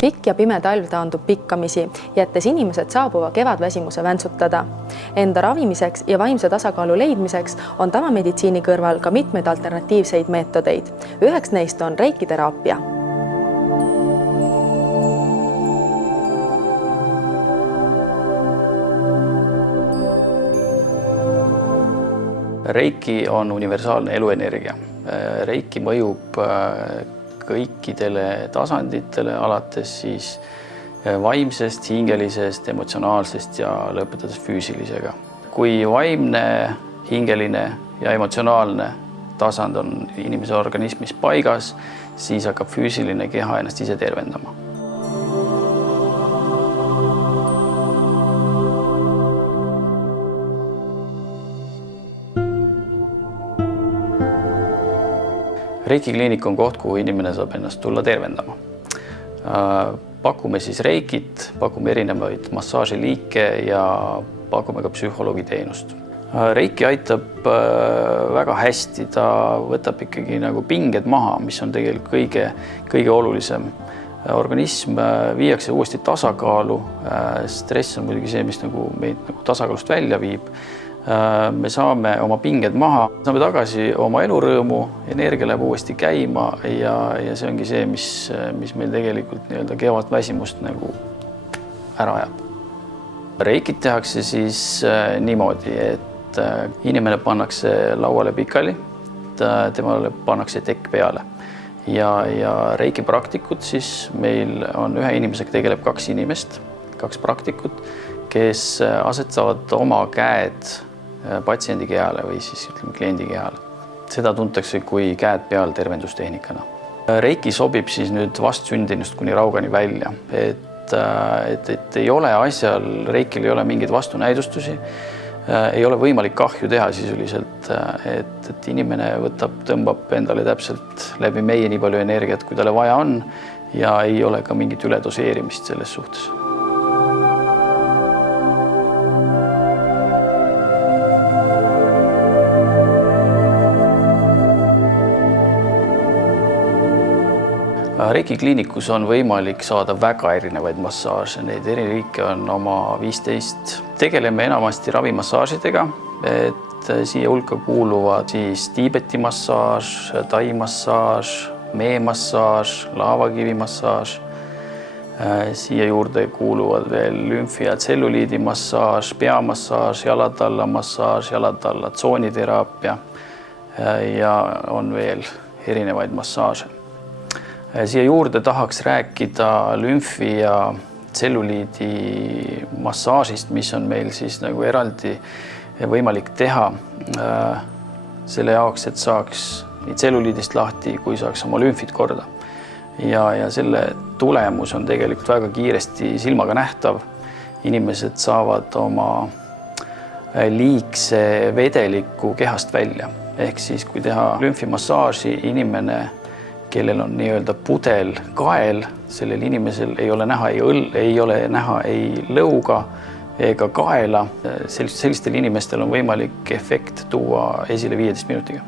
Pikk ja pime talv taandub pikkamisi, jättes inimesed saabuva kevadväsimuse väntsutada. Enda ravimiseks ja vaimse tasakaalu leidmiseks on tavameditsiini kõrval ka mitmeid alternatiivseid meetodeid. Üheks neist on reikiteraapia. Reiki on universaalne eluenergia. Reiki mõjub kõikidele tasanditele, alates siis vaimsest, hingelisest, emotsionaalsest ja lõpetades füüsilisega. Kui vaimne, hingeline ja emotsionaalne tasand on inimese organismis paigas, siis hakkab füüsiline keha ennast ise tervendama. Reiki kliinik on koht, kuhu inimene saab ennast tulla tervendama. Pakume siis reikit, pakume erinevaid massaažiliike ja pakume ka psühholoogiteenust. Reiki aitab väga hästi, ta võtab ikkagi nagu pinged maha, mis on tegelikult kõige olulisem. Organism viiakse uuesti tasakaalu. Stress on muidugi see, mis meid tasakaalust välja viib. Me saame oma pinged maha, saame tagasi oma elurõõmu, energia läheb uuesti käima ja see ongi see, mis meil tegelikult kevadväsimust ära ajab. Reikit tehakse siis niimoodi, et inimene pannakse lauale pikali, temale pannakse tekk peale ja reiki praktikut siis meil on ühe inimesega tegeleb 2 inimest, 2 praktikut, kes asetavad oma käed patsiendi kehale või siis kliendi kehale. Seda tuntakse kui käed peal tervendustehnikana. Reiki sobib siis nüüd vastsündinust kuni raugani välja, et ei ole asjal, reikil ei ole mingeid vastunäidustusi, ei ole võimalik kahju teha sisuliselt, et inimene tõmbab endale täpselt läbi meie nii palju energiat, kui talle vaja on ja ei ole ka mingit üledoseerimist selles suhtes. Reiki kliinikus on võimalik saada väga erinevaid massaaže, neid eri liike on oma 15. Tegeleme enamasti ravimassaažidega, et siia hulka kuuluvad siis Tiibeti massaaž, Tai massaaž, meemassaaž, laavakivimassaaž. Siia juurde kuuluvad veel lümfi- ja tselluliidimassaaž, peamassaaž, jalatalla massaaž, jalatalla tsooniteraapia ja on veel erinevaid massaaže. Siia juurde tahaks rääkida lümfi ja tselluliidi massaažist, mis on meil siis eraldi võimalik teha selle jaoks, et saaks nii tselluliidist lahti, kui saaks oma lümfid korda. Ja selle tulemus on tegelikult väga kiiresti silmaga nähtav. Inimesed saavad oma liigse vedeliku kehast välja. Ehk siis, kui teha lümfimassaaži, inimene kellel on nii-öelda pudel kael, sellel inimesel ei ole näha ei lõuga ega kaela. Sellistel inimestel on võimalik efekt tuua esile 15 minutiga.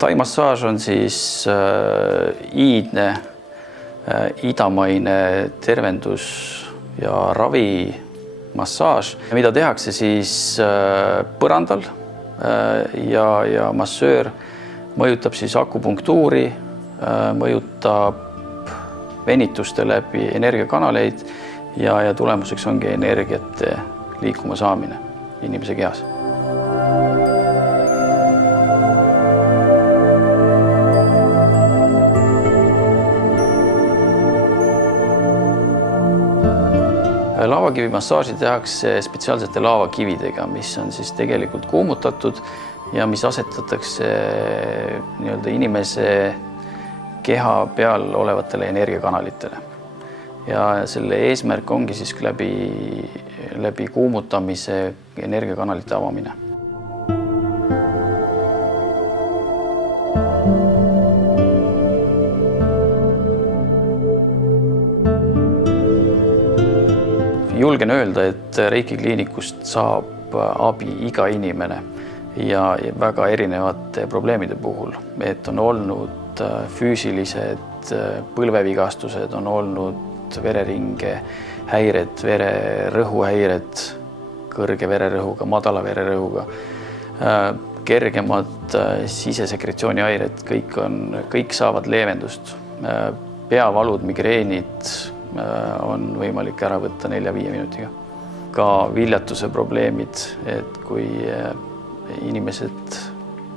Tai massaaž on siis iidne idamaine tervendus- ja ravimassaaž, mida tehakse siis põrandal ja massöör mõjutab siis akupunktuuri, mõjutab venituste läbi energiakanaleid ja tulemuseks ongi energiate liikuma saamine inimese kehas. Laavakivimassaaži tehakse spetsiaalsete laavakividega, mis on siis tegelikult kuumutatud ja mis asetatakse inimese keha peal olevatele energiakanalitele. Ja selle eesmärk ongi siis läbi kuumutamise energiakanalite avamine. julgen öelda, et Reiki kliinikust saab abi iga inimene ja väga erinevate probleemide puhul, et on olnud füüsilised põlvevigastused, on olnud vereringe häired, vererõhuhäired, kõrge vererõhuga, madala vererõhuga, kergemad sisesekretsiooni häired, kõik saavad leevendust. Peavalud, migreenid on võimalik ära võtta 4-5 minutiga. Ka viljatuse probleemid, et kui inimesed,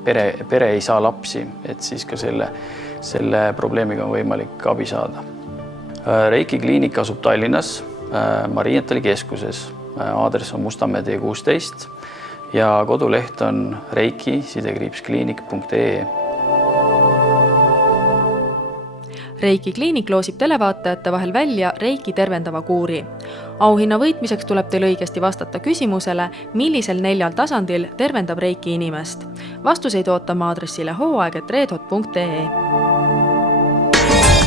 pere ei saa lapsi, et siis ka selle probleemiga on võimalik abi saada. Reiki kliinik asub Tallinnas, Marienthali keskuses, aadress on Mustamäe tee 16 ja koduleht on reiki-kliinik.ee. Reiki kliinik loosib televaatajate vahel välja Reiki tervendava kuuri. Auhinna võitmiseks tuleb teil õigesti vastata küsimusele, millisel 4 tasandil tervendab Reiki inimest. Vastuseid ootame aadressile hooaeg@redhot.ee.